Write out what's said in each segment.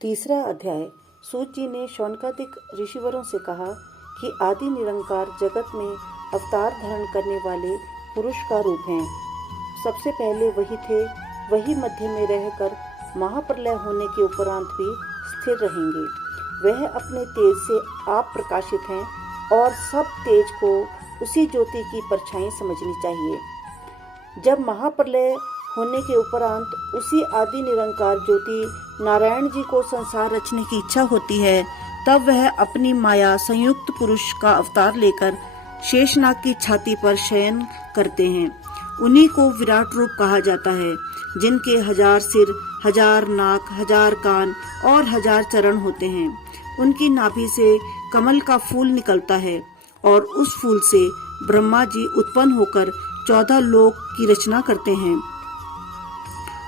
तीसरा अध्याय। सूत जी ने शौनकादिक ऋषिवरों से कहा कि आदि निरंकार जगत में अवतार धारण करने वाले पुरुष का रूप हैं। सबसे पहले वही थे, वही मध्य में रहकर महाप्रलय होने के उपरांत भी स्थिर रहेंगे। वह अपने तेज से आप प्रकाशित हैं और सब तेज को उसी ज्योति की परछाई समझनी चाहिए। जब महाप्रलय होने के उपरांत उसी आदि निरंकार ज्योति नारायण जी को संसार रचने की इच्छा होती है, तब वह अपनी माया संयुक्त पुरुष का अवतार लेकर शेषनाग की छाती पर शयन करते हैं। उन्हीं को विराट रूप कहा जाता है, जिनके 1000 सिर, 1000 नाक, 1000 कान और 1000 चरण होते हैं। उनकी नाभि से कमल का फूल निकलता है और उस फूल से ब्रह्मा जी उत्पन्न होकर 14 लोक की रचना करते हैं।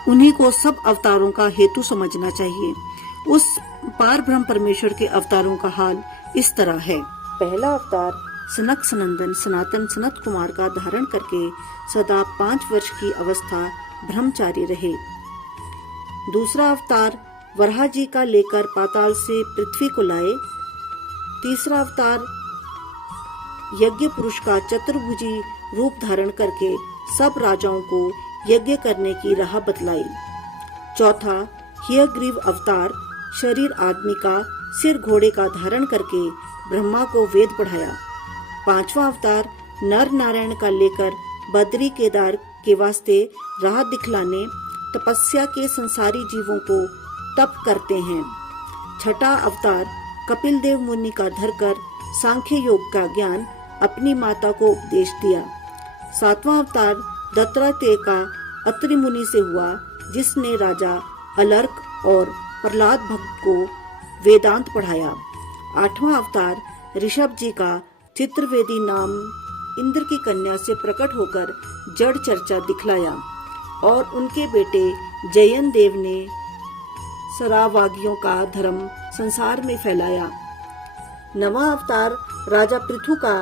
उन्हीं को सब अवतारों का हेतु समझना चाहिए। उस पार ब्रह्म परमेश्वर के अवतारों का हाल इस तरह है। पहला अवतार सनक सनंदन सनातन सनत कुमार का धारण करके सदा 5 वर्ष की अवस्था ब्रह्मचारी रहे। दूसरा अवतार वराह जी का लेकर पाताल से पृथ्वी को लाए। तीसरा अवतार यज्ञ पुरुष का चतुर्भुजी रूप धारण करके सब राजाओं को यज्ञ करने की राह बतलाई। चौथा हयग्रीव अवतार शरीर आदमी का, सिर घोड़े का धारण करके ब्रह्मा को वेद पढ़ाया। पांचवा अवतार नर नारायण का लेकर बद्री केदार के वास्ते राह दिखलाने तपस्या के संसारी जीवों को तप करते हैं। छठा अवतार कपिल देव मुनि का धरकर सांख्य योग का ज्ञान अपनी माता को उपदेश दिया। सातवां अवतार दत्तात्रेय का अत्रि मुनि से हुआ, जिसने राजा अलर्क और प्रहलाद भक्त को वेदांत पढ़ाया। आठवां अवतार ऋषभ जी का चित्रवेदी नाम इंद्र की कन्या से प्रकट होकर जड़ चर्चा दिखलाया और उनके बेटे जयन देव ने सरावागियों का धर्म संसार में फैलाया। नवां अवतार राजा पृथु का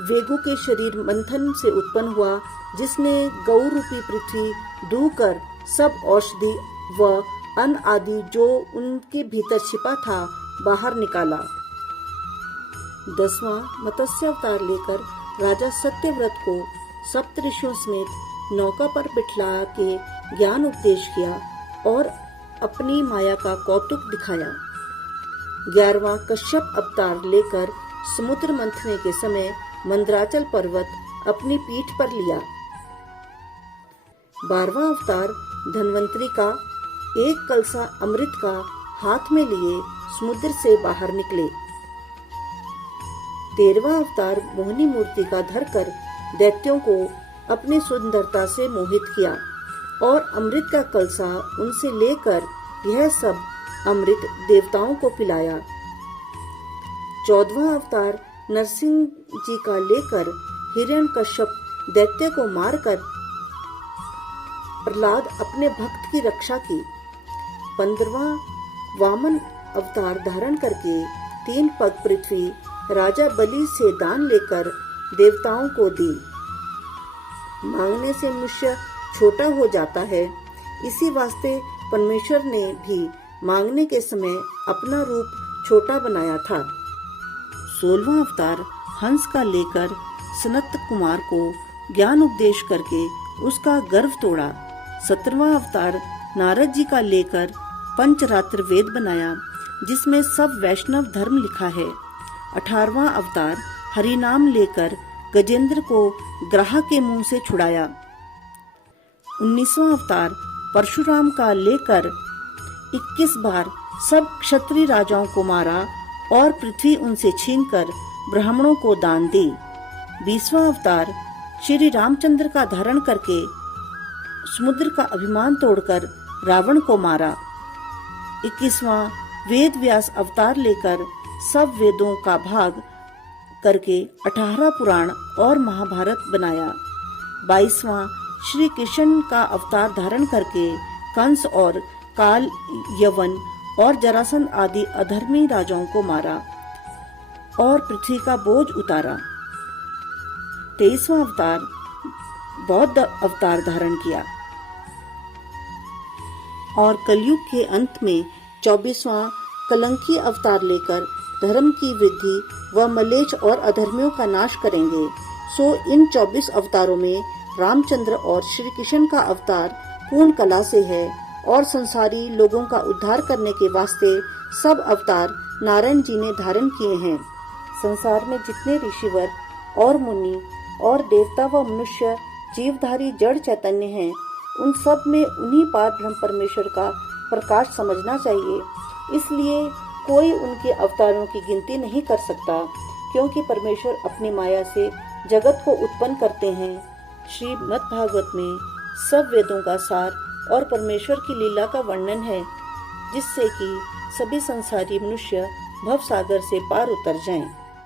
वेगों के शरीर मंथन से उत्पन्न हुआ, जिसने गौ रूपी पृथ्वी दूह कर सब औषधि व अन्न आदि जो उनके भीतर छिपा था बाहर निकाला। 10वां मत्स्य अवतार लेकर राजा सत्यव्रत को सप्तऋषियों समेत नौका पर बिठला के ज्ञान उपदेश किया और अपनी माया का कौतुक दिखाया। 11वां कश्यप अवतार लेकर समुद्र मंथने के समय मंदराचल पर्वत अपनी पीठ पर लिया। 12वां अवतार धन्वंतरी का एक कलसा अमृत का हाथ में लिए समुद्र से बाहर निकले। 13वां अवतार मोहिनी मूर्ति का धरकर दैत्यों को अपनी सुंदरता से मोहित किया और अमृत का कलसा उनसे लेकर यह सब अमृत देवताओं को पिलाया। 14वां अवतार नरसिंह जी का लेकर हिरण्यकश्यप दैत्य को मारकर प्रहलाद अपने भक्त की रक्षा की। 15वां वामन अवतार धारण करके 3 पग पृथ्वी राजा बलि से दान लेकर देवताओं को दी। मांगने से मनुष्य छोटा हो जाता है, इसी वास्ते परमेश्वर ने भी मांगने के समय अपना रूप छोटा बनाया था। 16वां अवतार हंस का लेकर सनत कुमार को ज्ञान उपदेश करके उसका गर्व तोड़ा। 17वां अवतार नारद जी का लेकर पंचरात्र वेद बनाया, जिसमें सब वैष्णव धर्म लिखा है। 18वां अवतार हरिनाम लेकर गजेंद्र को ग्राह के मुंह से छुड़ाया। 19वां अवतार परशुराम का लेकर 21 बार सब क्षत्रिय राजाओं को मारा और पृथ्वी उनसे छीनकर ब्राह्मणों को दान दी। 20वां अवतार श्री रामचंद्र का धारण करके समुद्र का अभिमान तोड़कर रावण को मारा। 21वां वेद व्यास अवतार लेकर सब वेदों का भाग करके 18 पुराण और महाभारत बनाया। 22वां श्री कृष्ण का अवतार धारण करके कंस और काल, यवन और जरासंध आदि अधर्मी राजाओं को मारा और पृथ्वी का बोझ उतारा। 23वां अवतार बौद्ध अवतार धारण किया और कलयुग के अंत में 24वां कलंकी अवतार लेकर धर्म की वृद्धि व मलेच्छ और अधर्मियों का नाश करेंगे। सो इन 24 अवतारों में रामचंद्र और श्री कृष्ण का अवतार पूर्ण कला से है और संसारी लोगों का उद्धार करने के वास्ते सब अवतार नारायण जी ने धारण किए हैं। संसार में जितने ऋषिवर और मुनि और देवता व मनुष्य जीवधारी जड़ चैतन्य हैं, उन सब में उन्हीं पार ब्रह्म परमेश्वर का प्रकाश समझना चाहिए। इसलिए कोई उनके अवतारों की गिनती नहीं कर सकता, क्योंकि परमेश्वर अपनी माया से जगत को उत्पन्न करते हैं। श्रीमद्भागवत में सब वेदों का सार और परमेश्वर की लीला का वर्णन है, जिससे कि सभी संसारी मनुष्य भव सागर से पार उतर जाएं।